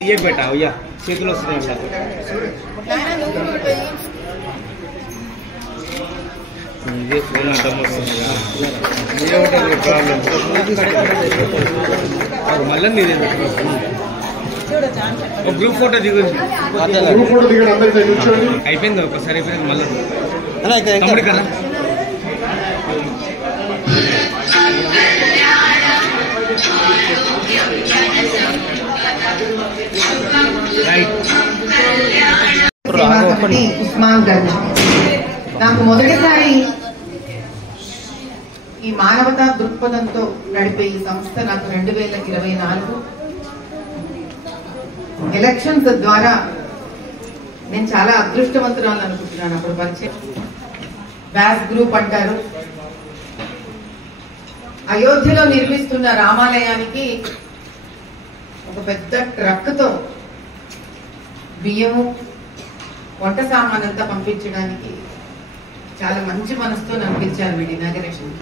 ये बेटा भैया చేతులు వస్తున్నాయి ఇది ఫోన్ అడ్డం వస్తుంది ఇది ఒకటి ప్రాబ్లం మళ్ళీ నీదే ఒక గ్రూప్ ఫోటో దిగండి అయిపోయింది ఒకసారి అయిపోయింది మళ్ళీ తమ్ముడి కదా ఉస్మాన్ గంజ్ నాకు మొదటిసారి ఈ మానవతా దృక్పథంతో నడిపే ఈ సంస్థ నాకు 2024 ఎలక్షన్స్ ద్వారా నేను చాలా అదృష్టవంతురాలు అనుకుంటున్నాను. అప్పుడు పరిచయం వ్యాస్ గ్రూప్ అంటారు. అయోధ్యలో నిర్మిస్తున్న రామాలయానికి ఒక పెద్ద ట్రక్తో బియ్యము వంట సామానంతా పంపించడానికి చాలా మంచి మనసుతో నన్ను పిలిచారు వీడి ఇనాగరేషన్.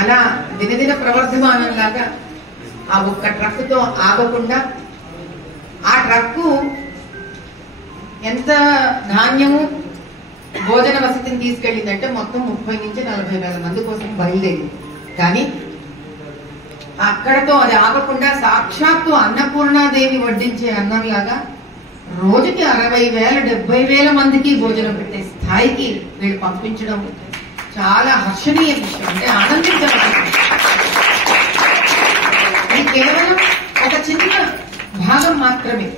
అలా దినదిన ప్రవర్ధమానం లాగా ఆ ఒక్క ట్రక్తో ఆగకుండా ఆ ట్రక్కు ఎంత ధాన్యము భోజన వసతిని తీసుకెళ్ళిందంటే మొత్తం 30 నుంచి 40 వేల మంది కోసం బయలుదేరింది. కానీ అక్కడతో అది ఆగకుండా సాక్షాత్తు అన్నపూర్ణాదేవి వడ్డించే అన్నంలాగా రోజుకి 60,000 70,000 మందికి భోజనం పెట్టే స్థాయికి వీళ్ళు పంపించడం చాలా హర్షణీయ విషయం. అంటే ఆనందించడం ఇది కేవలం ఒక చిన్న భాగం మాత్రమే.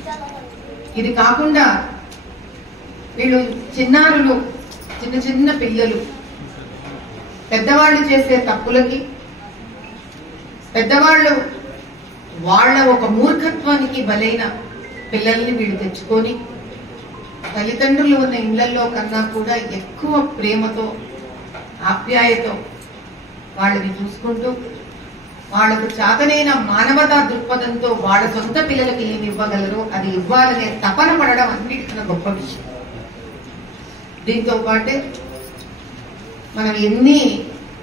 ఇది కాకుండా వీళ్ళు చిన్నారులు చిన్న చిన్న పిల్లలు పెద్దవాళ్ళు చేసే తప్పులకి పెద్దవాళ్ళు వాళ్ళ ఒక మూర్ఖత్వానికి బలైన పిల్లల్ని వీళ్ళు తెచ్చుకొని తల్లిదండ్రులు ఉన్న ఇళ్లలో కన్నా కూడా ఎక్కువ ప్రేమతో ఆప్యాయతో వాళ్ళని చూసుకుంటూ వాళ్లకు చాతనైన మానవతా దృక్పథంతో వాళ్ళ సొంత పిల్లలకి ఏమి ఇవ్వగలరో అది ఇవ్వాలనే తపన పడడం అన్నిటికన్నా గొప్ప విషయం. దీంతో పాటే మనం ఎన్ని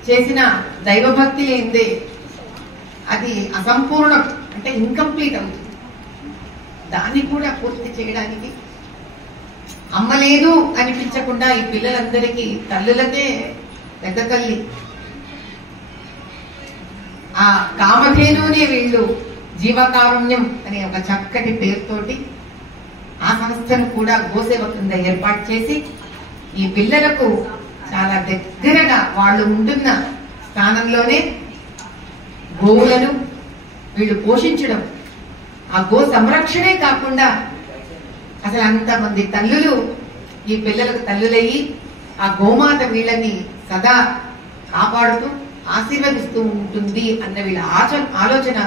చేసినా దైవభక్తి లేనిదే అది అసంపూర్ణం, అంటే ఇన్కంప్లీట్ అవుతుంది. దాన్ని కూడా పూర్తి చేయడానికి అమ్మ లేదు అనిపించకుండా ఈ పిల్లలందరికీ తల్లులకే పెద్ద తల్లి ఆ కామధేనునే వీళ్ళు జీవకారుణ్యం అనే ఒక చక్కటి పేరుతోటి ఆ సంస్థను కూడా గోసేవ కింద ఏర్పాటు చేసి ఈ పిల్లలకు చాలా దగ్గరగా వాళ్ళు ఉంటున్న స్థానంలోనే గోవులను వీళ్ళు పోషించడం, ఆ గో సంరక్షణే కాకుండా అసలు అంతమంది తల్లులు ఈ పిల్లలకు తల్లులయ్యి ఆ గోమాత వీళ్ళని సదా కాపాడుతూ ఆశీర్వదిస్తూ ఉంటుంది అన్న వీళ్ళ ఆలోచన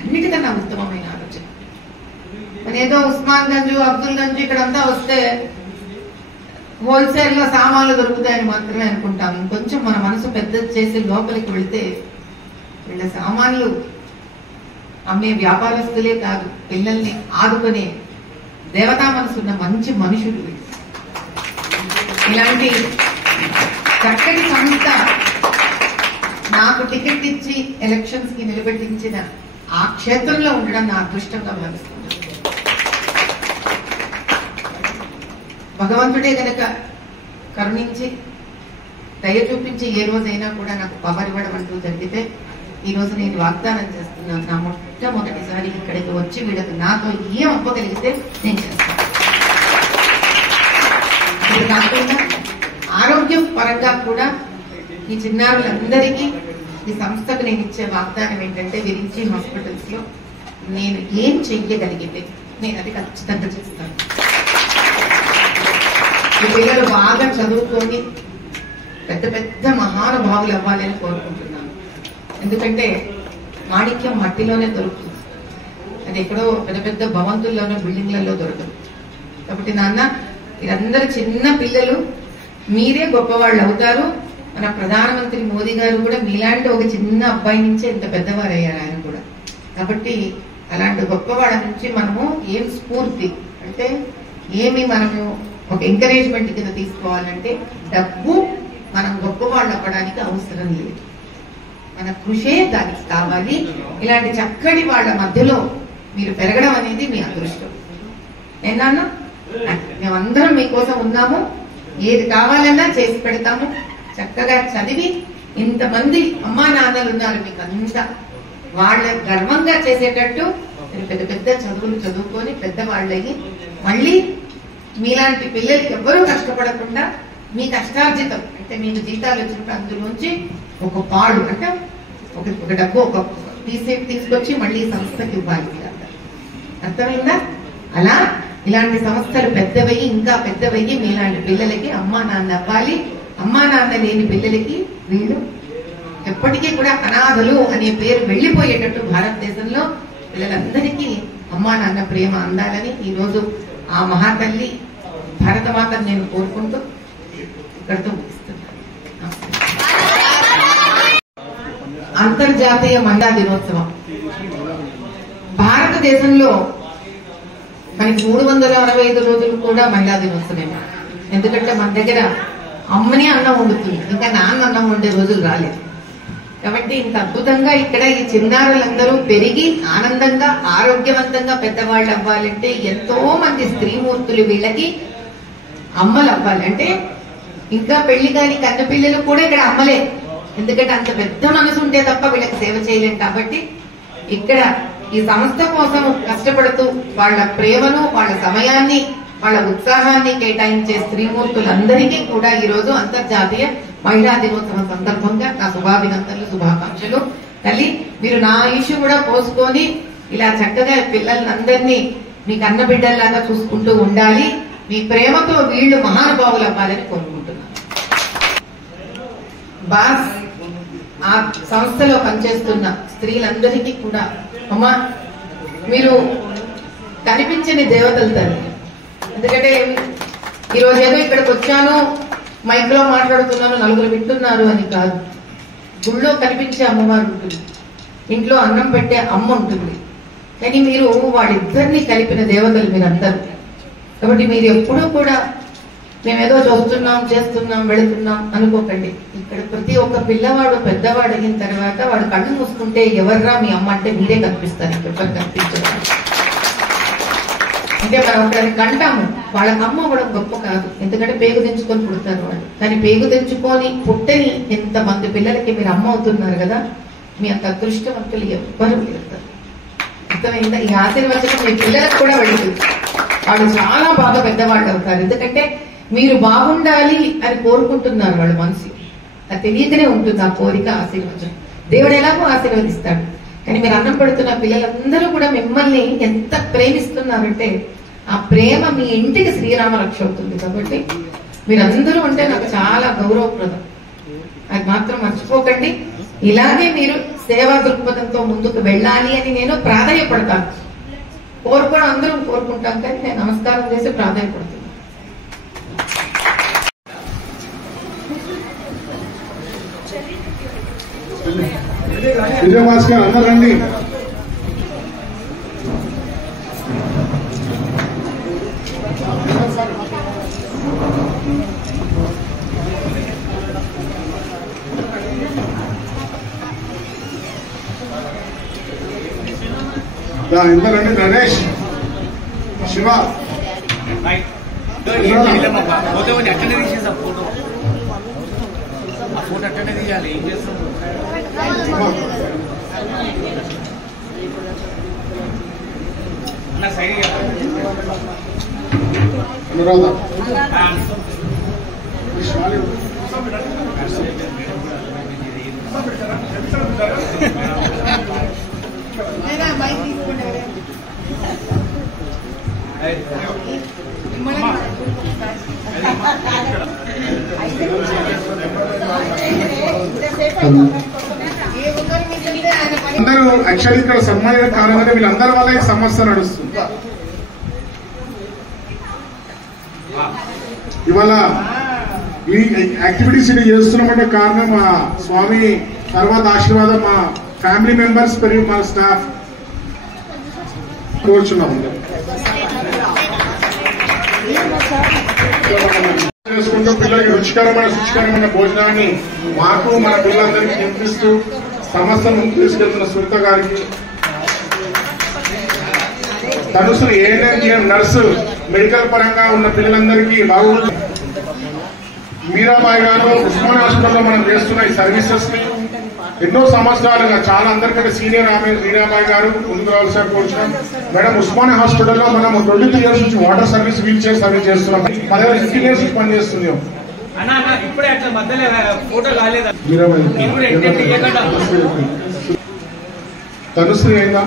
అన్నిటికన్నా ఉత్తమమైన ఆలోచన. మరి ఏదో ఉస్మాన్ గంజ్ అబ్దుల్ గంజ్ ఇక్కడంతా వస్తే హోల్సేల్ లో సామాన్లు దొరుకుతాయని మాత్రమే అనుకుంటాం. ఇంకొంచెం మన మనసు పెద్ద చేసి లోపలికి వెళ్తే వీళ్ళ సామాన్లు అమ్మే వ్యాపారస్తులే కాదు, పిల్లల్ని ఆదుకునే దేవతా మనసున్న మంచి మనుషులు. ఇలాంటి చక్కటి సంస్థ నాకు టికెట్ ఇచ్చి ఎలక్షన్స్ కి నిలబెట్టించిన ఆ క్షేత్రంలో ఉండడం నా అదృష్టంగా భావిస్తున్నాను. భగవంతుడే గనక కరుణించి దయ చూపించి ఏ రోజైనా కూడా నాకు పవర్ ఇవ్వడం అంటూ జరిగితే ఈ రోజు నేను వాగ్దానం చేస్తున్నాను, నా మొట్టమొదటిసారి ఇక్కడికి వచ్చి వీళ్ళకి నాతో ఏం అవ్వగలిగితే నేను చేస్తాను. ఇది కాకుండా ఆరోగ్యం పరంగా కూడా ఈ చిన్నారులందరికీ ఈ సంస్థకు నేను ఇచ్చే వాగ్దానం ఏంటంటే విరించి హాస్పిటల్స్ లో నేను ఏం చెయ్యగలిగితే నేను అది ఖచ్చితంగా చేస్తాను. ఈ పిల్లలు బాగా చదువుకొని పెద్ద పెద్ద మహానుభావులు అవ్వాలని కోరుకుంటున్నాను. ఎందుకంటే మాణిక్యం మట్టిలోనే దొరుకుతుంది, అది ఎక్కడో పెద్ద పెద్ద భవంతుల్లోనో బిల్డింగ్లలో దొరకదు. కాబట్టి నాన్న మీరందరూ చిన్న పిల్లలు, మీరే గొప్పవాళ్ళు అవుతారు. మన ప్రధానమంత్రి మోదీ గారు కూడా మీలాంటి ఒక చిన్న అబ్బాయి నుంచే ఇంత పెద్దవారు అయ్యారు ఆయన కూడా. కాబట్టి అలాంటి గొప్పవాళ్ళ నుంచి మనము ఏం స్ఫూర్తి అంటే ఏమి మనము ఒక ఎంకరేజ్మెంట్ కింద తీసుకోవాలంటే డబ్బు మనం గొప్పవాళ్ళు అవ్వడానికి అవసరం లేదు, మన కృషే దానికి కావాలి. ఇలాంటి చక్కటి వాళ్ళ మధ్యలో మీరు పెరగడం అనేది మీ అదృష్టం. ఏనాన్న మేమందరం మీకోసం ఉన్నాము, ఏది కావాలన్నా చేసి పెడతాము. చక్కగా చదివి ఇంతమంది అమ్మా నాన్నలు ఉన్నారు మీకు అంతా, వాళ్ళ గర్వంగా చేసేటట్టు మీరు పెద్ద పెద్ద చదువులు చదువుకొని పెద్దవాళ్ళయ్యి మళ్ళీ మీలాంటి పిల్లలకి ఎవ్వరూ కష్టపడకుండా మీ కష్టార్జితం అంటే మీకు జీతాలు వచ్చినప్పుడు అందులోంచి ఒక పాడు అంటే ఒక డబ్బు ఒక తీసుకొచ్చి మళ్ళీ సంస్థకి ఇవ్వాలి. అర్థమైందా? అలా ఇలాంటి సంస్థలు పెద్దవయ్యి ఇంకా పెద్దవయ్యి మీలాంటి పిల్లలకి అమ్మా నాన్న అవ్వాలి. అమ్మా నాన్న లేని పిల్లలకి వీళ్ళు ఎప్పటికీ కూడా అనాథలు అనే పేరు వెళ్లిపోయేటట్టు భారతదేశంలో పిల్లలందరికీ అమ్మా నాన్న ప్రేమ అందాలని ఈ రోజు ఆ మహాతల్లి భారతమాతను నేను కోరుకుంటూ ఇక్కడితో ముగిస్తున్నాను. అంతర్జాతీయ మహిళా దినోత్సవం భారతదేశంలో మనకి 365 రోజులు కూడా మహిళా దినోత్సవమే. ఎందుకంటే మన దగ్గర అమ్మని అన్నం వండుతుంది, ఇంకా నాన్న అన్నం వండే రోజులు రాలేదు. కాబట్టి ఇంత అద్భుతంగా ఇక్కడ ఈ చిన్నారులందరూ పెరిగి ఆనందంగా ఆరోగ్యవంతంగా పెద్దవాళ్ళు అవ్వాలంటే ఎంతో మంది స్త్రీమూర్తులు వీళ్ళకి అమ్మలు అవ్వాలి. అంటే ఇంకా పెళ్లి కాని కన్న పిల్లలు కూడా ఇక్కడ అమ్మలే, ఎందుకంటే అంత పెద్ద మనసు ఉంటే తప్ప వీళ్ళకి సేవ చేయలేం. కాబట్టి ఇక్కడ ఈ సంస్థ కోసం కష్టపడుతూ వాళ్ళ ప్రేమను వాళ్ళ సమయాన్ని వాళ్ళ ఉత్సాహాన్ని కేటాయించే స్త్రీమూర్తులందరికీ కూడా ఈ రోజు అంతర్జాతీయ మహిళా దినోత్సవం సందర్భంగా నా శుభాభినందనలు, శుభాకాంక్షలు. తల్లి మీరు నా ఆయుష్ కూడా పోసుకొని ఇలా చక్కగా పిల్లలందరినీ మీ కన్న బిడ్డల్లాగా చూసుకుంటూ ఉండాలి. మీ ప్రేమతో వీళ్ళు మహానుభావులు అవ్వాలని కోరుకుంటున్నాను. బాస్ ఆ సంస్థలో పనిచేస్తున్న స్త్రీలందరికీ కూడా అమ్మా మీరు కనిపించని దేవతలు తల్లి. ఎందుకంటే ఈరోజు ఏదో ఇక్కడికి వచ్చాను మైక్ లో మాట్లాడుతున్నాను నలుగురు వింటున్నారు అని కాదు. గుళ్ళో కనిపించే అమ్మవారు ఉంటుంది, ఇంట్లో అన్నం పెట్టే అమ్మ ఉంటుంది, కానీ మీరు వాళ్ళిద్దరినీ కలిపిన దేవతలు మీరందరూ. కాబట్టి మీరు ఎప్పుడూ కూడా మేమేదో చూస్తున్నాం చేస్తున్నాం వెళుతున్నాం అనుకోకండి. ఇక్కడ ప్రతి ఒక్క పిల్లవాడు పెద్దవాడు అయిన తర్వాత వాడు కళ్ళు మూసుకుంటే ఎవర్రా మీ అమ్మ అంటే మీరే కనిపిస్తారు, ఎవరు కనిపించారు. అంటే మనం ఒకరిని కంటాము, వాళ్ళకి అమ్మ అవ్వడం గొప్ప కాదు, ఎందుకంటే పేగు తెంచుకొని పుడతారు వాళ్ళు. కానీ పేగు తెంచుకొని పుట్టని ఎంతమంది పిల్లలకి మీరు అమ్మ అవుతున్నారు కదా, మీ అంత అదృష్టవంతులు ఎవ్వరూ వెళ్తారు. అర్థమైందా? ఈ ఆశీర్వచనం మీ పిల్లలకు కూడా వెళుతుంది, వాళ్ళు చాలా బాగా పెద్దవాళ్ళు అవుతారు. ఎందుకంటే మీరు బాగుండాలి అని కోరుకుంటున్నారు వాళ్ళ మనసు, అది తెలియకనే ఉంటుంది ఆ కోరిక ఆశీర్వచనం. దేవుడు ఎలాగో ఆశీర్వదిస్తాడు, కానీ మీరు అన్నం పెడుతున్న పిల్లలందరూ కూడా మిమ్మల్ని ఎంత ప్రేమిస్తున్నారంటే ఆ ప్రేమ మీ ఇంటికి శ్రీరామ రక్ష అవుతుంది. కాబట్టి మీరందరూ అంటే నాకు చాలా గౌరవప్రదం, అది మాత్రం మర్చిపోకండి. ఇలాగే మీరు సేవా దృక్పథంతో ముందుకు వెళ్ళాలి అని నేను ప్రాధాన్యపడతాను. కోరుకోవడం అందరం కోరుకుంటాం, కానీ నేను నమస్కారం చేసి ప్రాధాన్యపడుతున్నాను. విజయభాస్కర్ అందరూ రండి. ఇంత రండి. నరేష్, శివ అట్టనే తీసేసా ఫోటో, ఆ ఫోటో అట్టనే తీయాలి. ఏం చేస్తాం అన్న సైడ్ అనురాధ అందరూ యాక్చువల్లీ ఇక్కడ సన్మానం కారణంగా వీళ్ళందరి వల్ల ఈ సమస్య నడుస్తుంది. ఇవాళ ఈ యాక్టివిటీస్ ఇది చేస్తున్నామంటే కారణం మా స్వామి తర్వాత ఆశీర్వాదం మా ఫ్యామిలీ మెంబర్స్ మరియు మా స్టాఫ్ కోరుచున్నాం. చేసుకుంటూ పిల్లలకి రుచికరమైన భోజనాన్ని మాకు మన పిల్లలందరికీ తినిపిస్తూ సమస్యను తీసుకెళ్తున్న సునీత గారికి తనుశ్రీ ఏఎన్ఎం నర్సు మెడికల్ పరంగా ఉన్న పిల్లలందరికీ బాగుంది. మీరాబాయి గారు ఉస్మాన్ హాస్పిటల్లో మనం చేస్తున్న ఈ సర్వీసెస్ ని ఎన్నో సంవత్సరాలుగా చాలా అందరికంటే సీనియర్ ఆమె మీరాబాయి గారు ముందుకు రావాల్సిన కోరుచున్నాం. మేడం ఉస్మాన్ హాస్పిటల్లో మనం 22 ఇయర్స్ నుంచి water service, wheelchair service చేస్తున్నాం. 15 ఇంజనీర్స్ పనిచేస్తుంది. ఇప్పుడే అట్లా మధ్యలో ఫోటో కాలేదా? తనుశ్రీ అయిందా?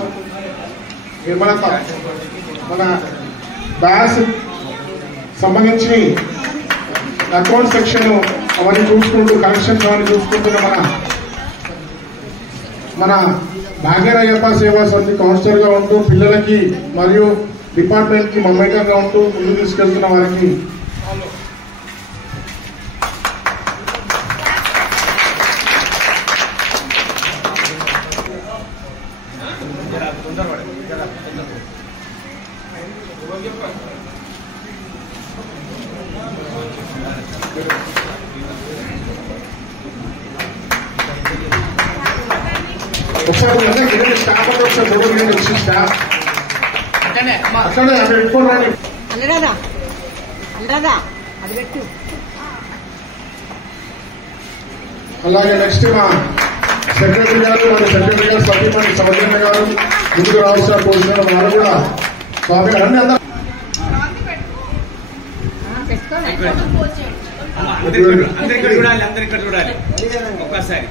మన బ్యాస్ సంబంధించి అకౌంట్ సెక్షన్ అవన్నీ చూసుకుంటూ, కలెక్షన్స్ అవన్నీ చూసుకుంటున్న మన భాగ్యరాయప్ప సేవా సమితి కౌన్సిలర్ గా ఉంటూ పిల్లలకి మరియు డిపార్ట్మెంట్ కి మమ్మేటర్గా ఉంటూ ముందుకు తీసుకెళ్తున్న వారికి ఒకసారి స్టాఫ్ ఒకసారి స్టాఫ్ అక్కడే అక్కడ పెట్టుకోండి. అలాగే నెక్స్ట్ మా సెక్రటరీ గారు, మన సెక్రటరీ గారు సతీమణి సౌజన్య గారు ముందుకు రావాల్సిన కోరుతున్న వారు కూడా స్వామి అన్ని అందరూ ఒక్కసారి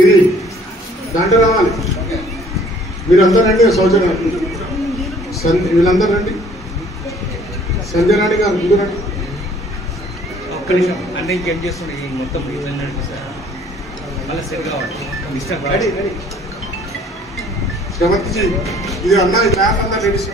ఇది దాంట్లో రావాలి. మీరందరూ రండి. సౌజన్య వీళ్ళందరూ రండి. సంజయ్ రాణి గారు ముందు రండి. ఒక్క నిమిషం అంటే ఇంకేం చేస్తుండే మొత్తం మళ్ళీ సెట్ కావాలి. శ్రవంతిజీ ఇది అన్న క్లాస్ అంతా లేడీస్